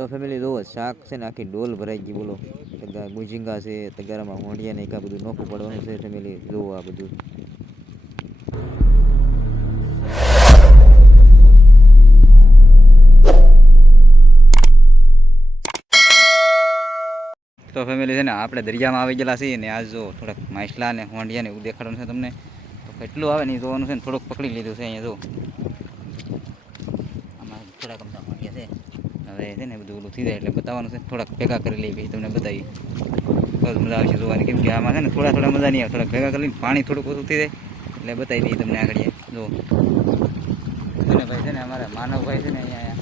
તો ફેમિલી જોવો શાક છે ને આખી ડોલ ભરાઈ ગઈ બોલો. ગુજિંગા છે, તગારામાં હોંડિયા ને એકા બધું નોખું પડવાનું છે ફેમિલી. જોવો આ બધું. તો ફેમિલી છે ને આપણે દરિયામાં આવી ગયેલા છીએ ને આજ જો થોડાક માછલા ને હોંડિયા ને એવું દેખાડવાનું છે તમને. તો કેટલું આવે ને એ જોવાનું છે ને. થોડુંક પકડી લીધું છે અહીંયા જો. આમાં થોડાક અમથા હોંડિયા છે. હવે છે ને બધું ઓલું થઈ જાય એટલે બતાવવાનું છે. થોડાક ભેગા કરી લઈએ પછી તમને બતાવી બસ મજા આવશે જોવાની. કેમ કે આમાં છે ને થોડા મજા નહીં આવે. થોડાક ભેગા કરી લઈને પાણી થોડુંક ઓછું થઈ જાય એટલે બતાવી દઈએ તમને આગળ. જો છે ને ભાઈ છે ને અમારા માનવભાઈ છે ને અહીંયા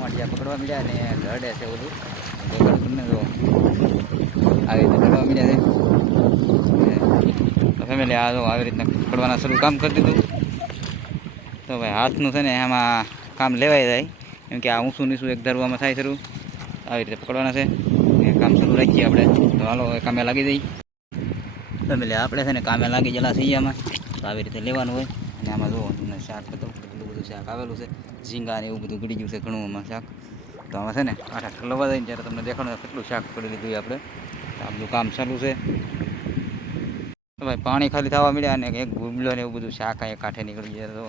હોંડિયા પકડવા મળ્યા ને રડે છે બધું. તમને જો આવી રીતે પકડવા મળ્યા છે ફેમિલી. આ જો આવી રીતના પકડવાના શરૂ કામ કરી દીધું. તો ભાઈ હાથનું છે ને એમાં કામ લેવાઈ જાય. કેમ કે આ ઊંચું નીચું એક ધરવામાં થાય શરૂ. આવી રીતે પકડવાના છે એ કામ શરૂ રાખીએ આપણે. તો હાલો કામે લાગી જઈએ ફેમિલી. આપણે છે ને કામે લાગી ગયેલા છીએ આમાં. તો આવી રીતે લેવાનું હોય. અને આમાં જુઓ તમને શાક બતાવું કેટલું બધું શાક આવેલું છે. ઝીંગા ને એવું બધું ગળી ગયું છે ઘણું આમાં શાક. તો આમાં છે ને આઠા ઠલવા જાય ને ત્યારે તમને દેખાડું કેટલું શાક પડી લીધું આપણે. આ બધું કામ ચાલુ છે ભાઈ. પાણી ખાલી થવા મળ્યા અને એક ગુમલો ને એવું બધું શાક અહીંયા કાંઠે નીકળી જાય. તો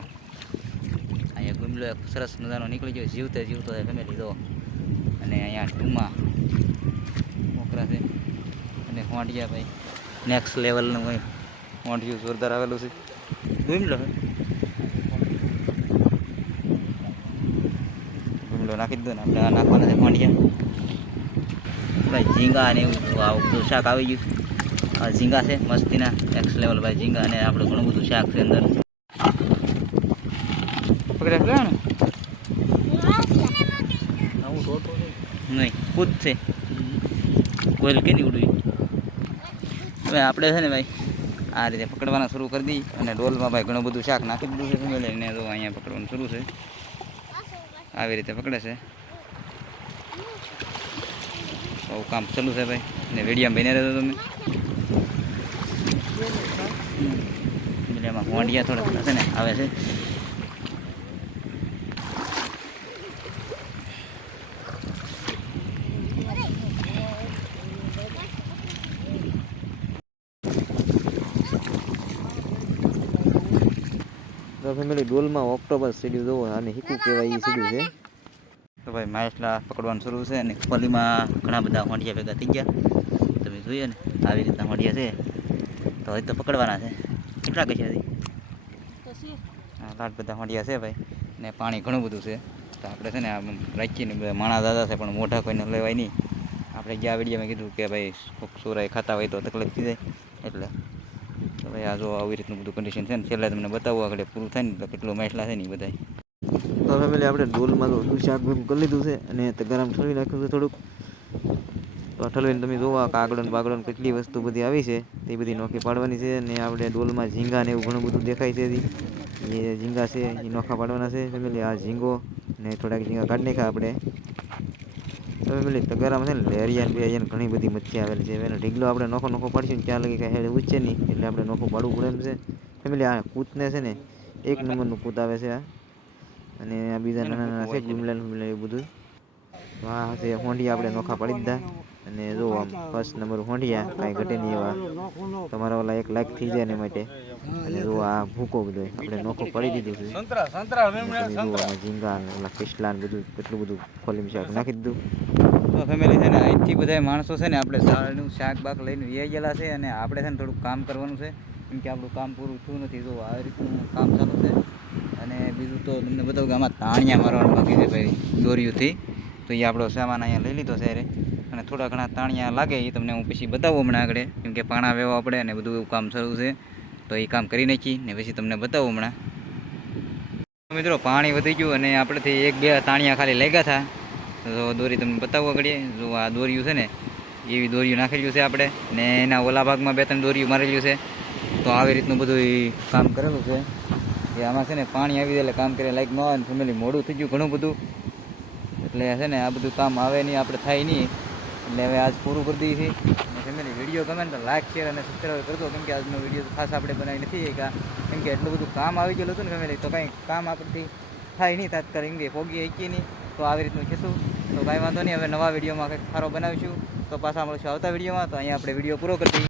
અહીંયા ગુમલો એક સરસ મજાનો નીકળી ગયો જીવતો ફેમિલી. તો અને અહીંયા ટૂંકમાં મોકરા છે અને હોંડિયા ભાઈ નેક્સ્ટ લેવલનું હોય. હોંડિયું જોરદાર આવેલું છે. ગુમલો નાખી દીધો ને આપણે આ નાખવાના છે હોંડિયા ભાઈ. ઝીંગા અને એવું આવું બધું શાક આવી ગયું. આ ઝીંગા છે મસ્તીના નેક્સ્ટ લેવલ ભાઈ ઝીંગા. અને આપણે ઘણું બધું શાક છે અંદર. પકડ્યા ને નહીં કૂદ છે કોઈલ કે નહીં ઉડવી. હવે આપણે છે ને ભાઈ આ રીતે પકડવાના શરૂ કરી દઈએ. અને ડોલમાં ભાઈ ઘણું બધું શાક નાખી દીધું છે ફેમિલી. એને તો અહીંયા પકડવાનું શરૂ છે. આવી રીતે પકડે છે. બહુ કામ ચાલુ છે ભાઈ. ને વિડીયામાં બની રહેતો તમે. એમાં હોંડિયા થોડાક છે ને આવે છે. તો ફેમિલી ડોલમાં ઓક્ટોપસ સીડ્યું જોવો. આને હીકું કહેવાય એ સીડ્યું છે. તો ભાઈ માછલા પકડવાનું શરૂ છે. અને પલીમાં ઘણા બધા હોંડિયા ભેગા થઈ ગયા. તમે જોઈએ ને આવી રીતના હોંડિયા છે. તો હજી તો પકડવાના છે. કેટલા કશા છે? હા લાટ બધા હોંડિયા છે ભાઈ. ને પાણી ઘણું બધું છે. તો આપણે છે ને આમ રાખીને બધા માણા દાદા છે પણ મોઢા કોઈને લેવાય નહીં. આપણે ગયા વિડીયોમાં કીધું કે ભાઈ સોરાય ખાતા હોય તો તકલીફ થઈ જાય એટલે. તો ભાઈ આ જો આવી રીતનું બધું કન્ડિશન છે ને. છેલ્લે તમને બતાવવું આગળ પૂરું થાય ને તો કેટલું માછલા છે ને એ બધા. તો ફેમિલી આપણે ડોલમાં તો બધું શાક ભેગું કરી લીધું છે. અને તગારામ ઠલવી નાખ્યું છે થોડુંક. તો ઠલવીને તમે જોવા કાગડન બાગડન કેટલી વસ્તુ બધી આવી છે તે બધી નોખી પાડવાની છે. અને આપણે ડોલમાં ઝીંગા ને એવું ઘણું બધું દેખાય છે. એ ઝીંગા છે એ નોખા પાડવાના છે ફેમિલી. આ ઝીંગો ને થોડાક ઝીંગા કાઢી નાખ્યા આપણે. તો ફેમિલી તગારામાં છે ને લેરિયા ને બેરિયા ઘણી બધી મચ્છી આવેલી છે. એનો ઢીગલો આપણે નોખો પાડીશું ને ત્યાં લગી કાંઈ હેડ ઉચ્ચે નહીં. એટલે આપણે નોખું પાડવું પડે એમ છે ફેમિલી. આ કૂતને છે ને એક નંબરનું કૂત આવે છે આ. અને આ બીજા નાના છે ગુમલા એવું બધું. તો આ છે હોંડિયા આપણે નોખા પાડી દીધા. અને જો આમ ફર્સ્ટ નંબર હોંડિયા કાંઈ ઘટે નહીં એવા. તમારા ઓલા 1 લાખ થઈ જાય ને માટે. અને જો આ ભૂકો બધો આપણે નોખો પડી દીધું છે. ઝીંગા ને ઓલા કિસલા ને બધું કેટલું બધું ખોલીને શાક નાખી દીધું. તો ફેમિલી છે ને અહીંથી બધા માણસો છે ને આપણે સારું શાક બાક લઈને એ ગયેલા છે. અને આપણે છે ને થોડુંક કામ કરવાનું છે. કેમ કે આપણું કામ પૂરું થયું નથી. જો આવી રીતનું કામ ચાલુ છે. અને બીજું તો તમને બતાવું કે આમાં તાણિયા મારવાનું બાકી છે ભાઈ દોરીઓથી. તો એ આપણો સામાન અહીંયા લઈ લીધો છે. અને થોડા ઘણા તાણિયા લાગે એ તમને હું પછી બતાવું હમણાં આગળ. કેમ કે પાણા વેવા પડે અને બધું એવું કામ શરૂ છે. તો એ કામ કરી નાખી ને પછી તમને બતાવું હમણાં. મિત્રો પાણી વધી ગયું અને આપણેથી 1-2 તાણિયા ખાલી લાગ્યા હતા. તો દોરી તમને બતાવવા કરીએ. જો આ દોરીયું છે ને એવી દોરીયું નાખેલું છે આપણે. ને એના ઓલા ભાગમાં 2-3 દોરીયું મારેલું છે. તો આવી રીતનું બધું કામ કરેલું છે. કે આમાં છે ને પાણી આવી જાય એટલે કામ કરે લાઈક ન આવે ને ફેમિલી. મોડું થઈ ગયું ઘણું બધું. એટલે છે ને આ બધું કામ આવે નહીં આપણે થાય નહીં. એટલે હવે આજ પૂરું કરી દઈએ છીએ. અને ફેમિલી વિડીયો ગમે ને તો લાઈક શેર અને સબસ્ક્રાઈબ કરજો. કેમ કે આજનો વિડીયો ખાસ આપણે બનાવી નથી. કેમ કે એટલું બધું કામ આવી ગયેલું હતું ને ફેમિલી. તો કંઈ કામ આપણથી થાય નહીં તાત્કાલિક. કેમ કે ફોગી શકીએ નહીં. તો આવી રીતનું કહેશું. તો કાંઈ વાંધો નહીં, હવે નવા વિડીયોમાં કંઈક સારો બનાવીશું તો પાછા મળશું આવતા વિડીયોમાં. તો અહીંયા આપણે વિડીયો પૂરો કરી દઈએ.